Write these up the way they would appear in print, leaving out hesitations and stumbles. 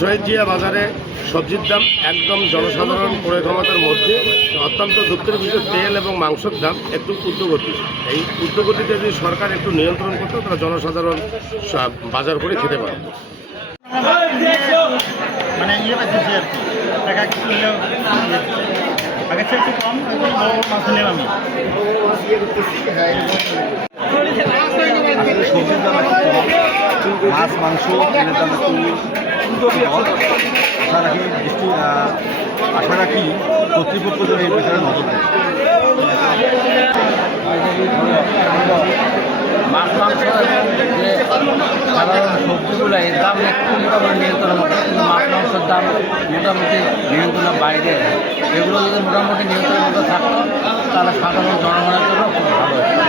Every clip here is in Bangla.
শহীদ জিয়া বাজারে সবজির দাম একদম জনসাধারণ ক্রয় ক্ষমতার মধ্যে। অত্যন্ত দুঃখের বিষয়, তেল এবং মাংসের দাম একটু ঊর্ধ্বগতি। এই ঊর্ধ্বগতিতে যদি সরকার একটু নিয়ন্ত্রণ করতো তাহলে জনসাধারণ বাজার করে খেতে পারত। মানে পাইতেছি আর কি, টাকা কিছু আগের চেয়ে একটু কম, মাছ নিলাম আমি। সবজির দাম মাছ মাংস তেলের দাম একটু আশা রাখি কর্তৃপক্ষ যদি এই বিষয়ে নজর দেয়। মাছ মাংস যে সাধারণ সবজিগুলো এর দাম একটু মোটামুটি নিয়ন্ত্রণের মধ্যে, কিন্তু মাছ মাংসের দাম মোটামুটি নিয়ন্ত্রণের বাইরে। এগুলো যদি মোটামুটি নিয়ন্ত্রণের মধ্যে থাকতো তাহলে সাধারণ জনগণের জন্য খুব ভালো হতো।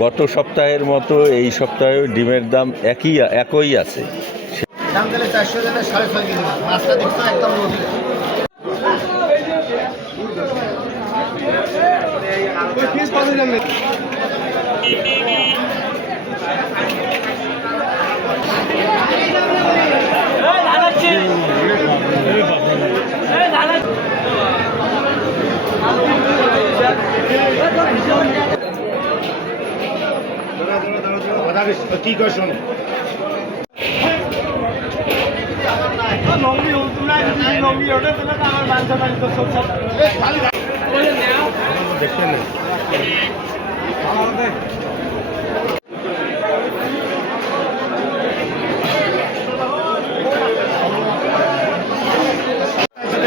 গত সপ্তাহের মতো এই সপ্তাহেও ডিমের দাম একই আছে। দাম দিলে 400 টাকা 6.5 কেজি মাছটা দেখতে একদম নদী। কি করছেন? দেখছেন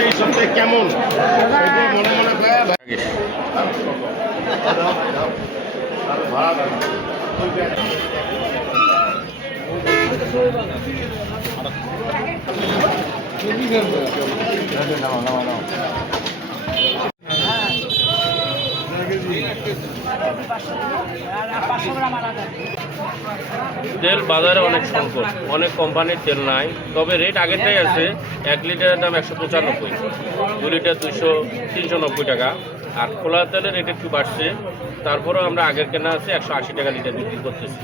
এই সপ্তাহে কেমন মনে মনে তেল বাজারে অনেক সংকট, অনেক কোম্পানির তেল নাই, তবে রেট আগেরটাই আছে। 1 লিটারের দাম 195, 2 লিটার 390 টাকা। আর খোলা তেলের রেট একটু বাড়ছে, তারপরেও আমরা আগের কেনা আছে 180 টাকা লিটার বিক্রি করতেছি।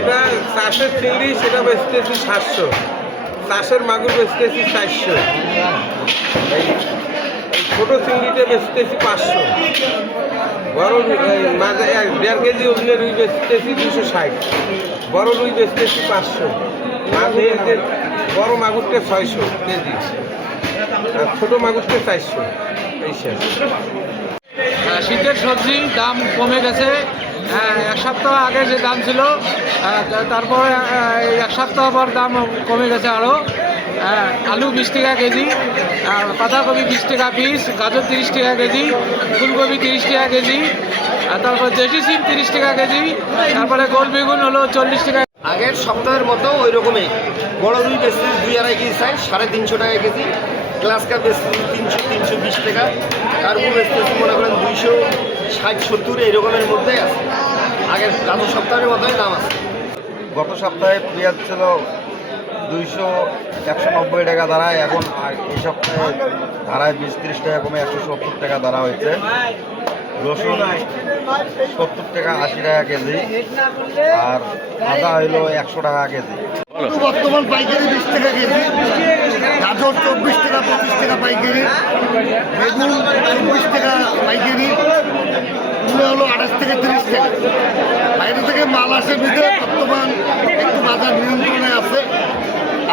এটা চাষের চিংড়ি সেটা বেচতেছি 700, চাষের মাগুর বেচতেছি 400, এই ছোটো চিংড়িটা বেচতেছি 500, বড় মাঝে 1.5 কেজি ওজনের রুই বেচতেছি 260, বড় রুই বেচতেছি 500, মাঝে বড় মাগুরটা 600 কেজি, আর ছোটো মাগুরটা 400। এই শেষ। শীতের সবজি দাম কমে গেছে। 1 সপ্তাহ আগে যে দাম ছিল, তারপর 1 সপ্তাহ পর দাম কমে গেছে আরও। আলু 20 টাকা কেজি, পাতাকপি 20 টাকা পিস, গাজর 30 টাকা কেজি, ফুলকপি 30 টাকা কেজি, তারপর দেশি সিম 30 টাকা কেজি, তারপরে গোল বেগুন হলো 40 টাকা। আগের সপ্তাহের মতো ওই রকমই বড় রুই বেচতেছি 2-2.5 কেজি সাইজ 350 টাকা কেজি, গ্লাস কাপ বেচতেছি 300-320 টাকা, কার্গো বেচতেছি মনে করেন 260-70 এইরকমের মধ্যেই আছে। আগের গত সপ্তাহের মতোই দাম আছে। গত সপ্তাহে পেঁয়াজ ছিল 190 টাকা দাঁড়ায়, এখন এই সপ্তাহে ধারায় 20-30 টাকা কমে 170 টাকা দাঁড়া হয়েছে। রসুন 70 টাকা 80 টাকা কেজি, আর আদা হইলো 100 টাকা কেজি। বর্তমান পাইকারি 20 টাকা কেজি, গাজর 24 টাকা 25 টাকা পাইকারি, বেগুন 24 টাকা পাইকারি, মূল্য হলো 28 থেকে 30 টাকা। বাইরে থেকে মাল আসে বিধে বর্তমান একটু বাজার নিয়ন্ত্রণে আছে,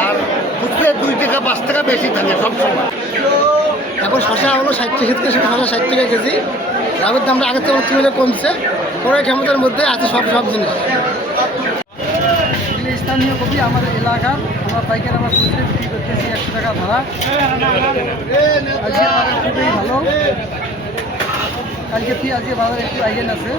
আর খুচরে 2 টাকা 5 টাকা বেশি থাকে সবসময়। এখন শশা হলো 60 টাকা, শীতকালে শশা 60 টাকা কেজি। লাভের দামটা আগের থেকে তুলনায় কমছে, ক্রয় ক্ষমতার মধ্যে আছে সব জিনিস। স্থানীয় কপি আমাদের এলাকার, আমরা পাইকারি আমরা খুচরে বিক্রি করতেছি 100 টাকা ভাড়া। আজকে বাজার খুবই ভালো, কালকে আজকে বাজার একটু আইডিয়ান আছে।